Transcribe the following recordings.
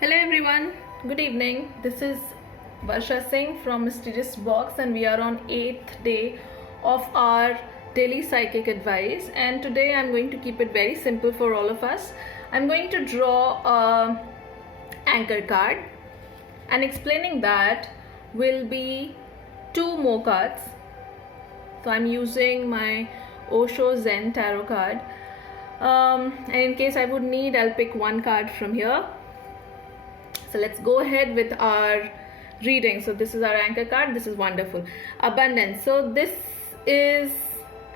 Hello everyone, good evening. This is Varsha Singh from Mysterious Box, and we are on 8th day of our daily psychic advice. And today I'm going to keep it very simple for all of us. I'm going to draw a anchor card, and explaining that will be two more cards. So I'm using my Osho Zen tarot card. And in case I would need, I'll pick one card from here. So let's go ahead with our reading. So this is our anchor card. This is wonderful. Abundance. So this is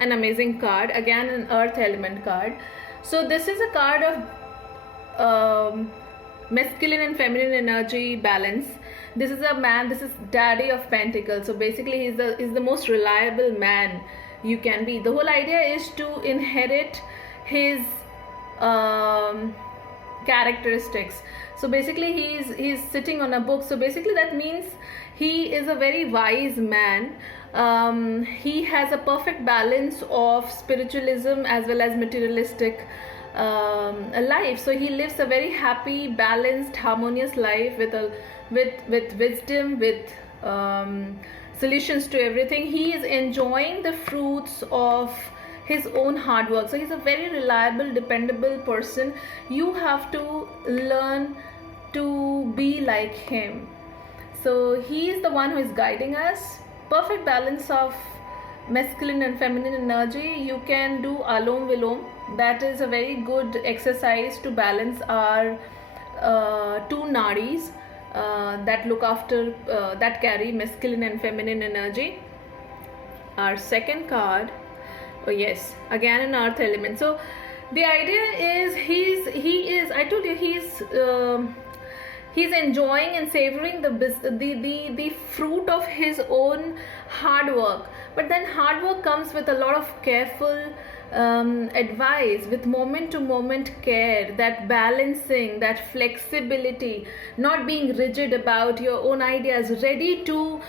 an amazing card. Again, an earth element card. So this is a card of masculine and feminine energy balance. This is a man. This is Daddy of Pentacles. So basically, he's the most reliable man you can be. The whole idea is to inherit his characteristics. So basically he's sitting on a book. So basically that means he is a very wise man. He has a perfect balance of spiritualism as well as materialistic life. So he lives a very happy, balanced, harmonious life with wisdom, with solutions to everything. He is enjoying the fruits of his own hard work. So he's a very reliable, dependable person. You have to learn to be like him. So he is the one who is guiding us. Perfect balance of masculine and feminine energy. You can do Alom Vilom. That is a very good exercise to balance our two nadis that look after, that carry masculine and feminine energy. Our second card. Oh yes, again an earth element. So the idea is I told you he's enjoying and savoring the fruit of his own hard work. But then hard work comes with a lot of careful advice, with moment to moment care, that balancing, that flexibility, not being rigid about your own ideas, ready to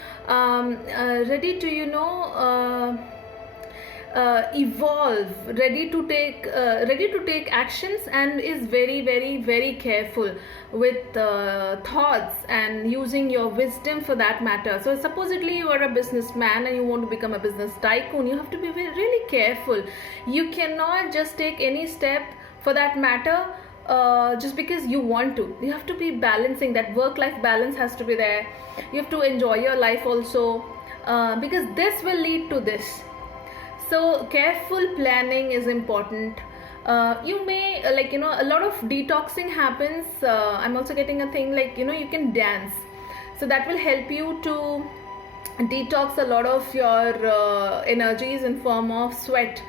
evolve, ready to take actions, and is very, very, very careful with thoughts and using your wisdom for that matter. So supposedly you are a businessman and you want to become a business tycoon. You have to be really careful. You cannot just take any step for that matter just because you want to. You have to be balancing. That work-life balance has to be there. You have to enjoy your life also, because this will lead to this. So careful planning is important. You may a lot of detoxing happens. I'm also getting a thing like you can dance. So that will help you to detox a lot of your energies in form of sweat.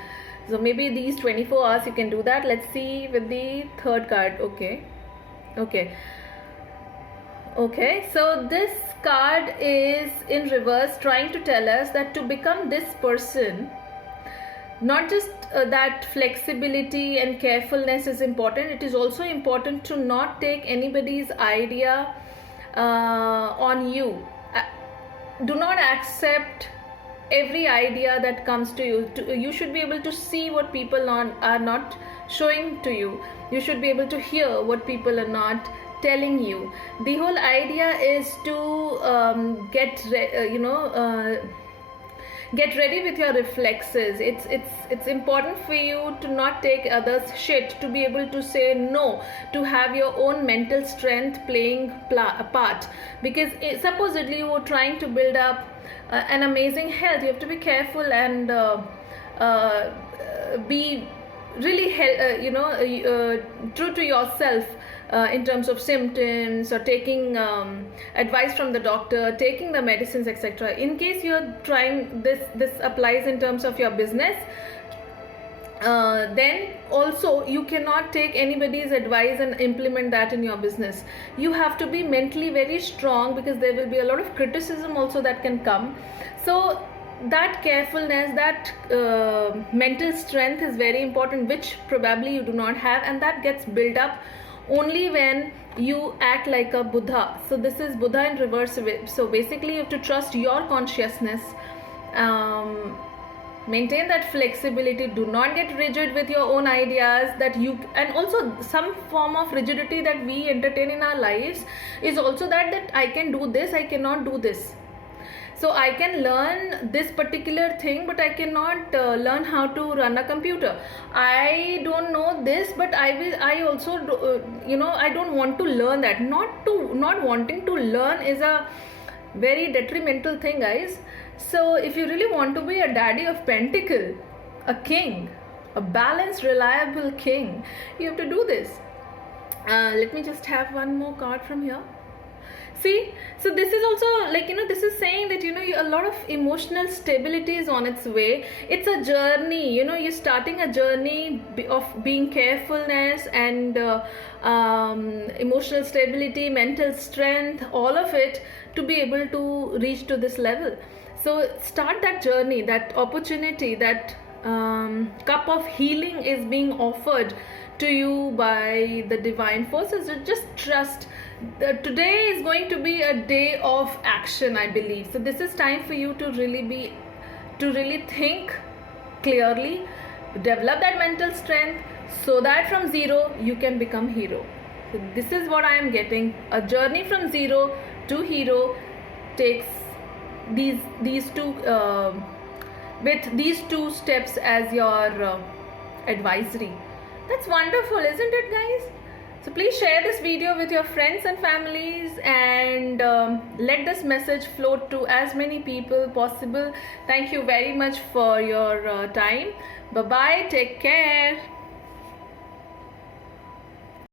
So maybe these 24 hours you can do that. Let's see with the third card. Okay, so this card is in reverse, trying to tell us that to become this person, not just that flexibility and carefulness is important. It is also important to not take anybody's idea on you. Do not accept every idea that comes to you. You should be able to see what people are not showing to you. You should be able to hear what people are not telling you. The whole idea is to get ready with your reflexes. It's important for you to not take others shit, to be able to say no, to have your own mental strength playing a part. Because supposedly you were trying to build up an amazing health. You have to be careful and be really true to yourself in terms of symptoms, or taking advice from the doctor, taking the medicines, etc. In case you're trying this applies in terms of your business. Then also you cannot take anybody's advice and implement that in your business. You have to be mentally very strong, because there will be a lot of criticism also that can come. So that carefulness, that mental strength is very important, which probably you do not have, and that gets built up only when you act like a Buddha. So this is Buddha in reverse. So basically you have to trust your consciousness, Maintain that flexibility. Do not get rigid with your own ideas, that you, and also some form of rigidity that we entertain in our lives is also that I can do this, I cannot do this. So I can learn this particular thing, but I cannot learn how to run a computer. I don't know this, but I also I don't want to learn that. Not wanting to learn is a very detrimental thing, guys. So if you really want to be a daddy of pentacle, a king, a balanced, reliable king, you have to do this. Let me just have one more card from here. See, so this is also like, this is saying that, a lot of emotional stability is on its way. It's a journey, you're starting a journey of being carefulness and emotional stability, mental strength, all of it to be able to reach to this level. So start that journey, that opportunity, that cup of healing is being offered to you by the divine forces. So just trust. Today is going to be a day of action, I believe. So this is time for you to really think clearly, develop that mental strength, so that from zero you can become hero. So this is what I am getting. A journey from zero to hero takes these two with these two steps as your advisory. That's wonderful, isn't it, guys? So please share this video with your friends and families, and let this message float to as many people possible. Thank you very much for your time. Bye bye. Take care.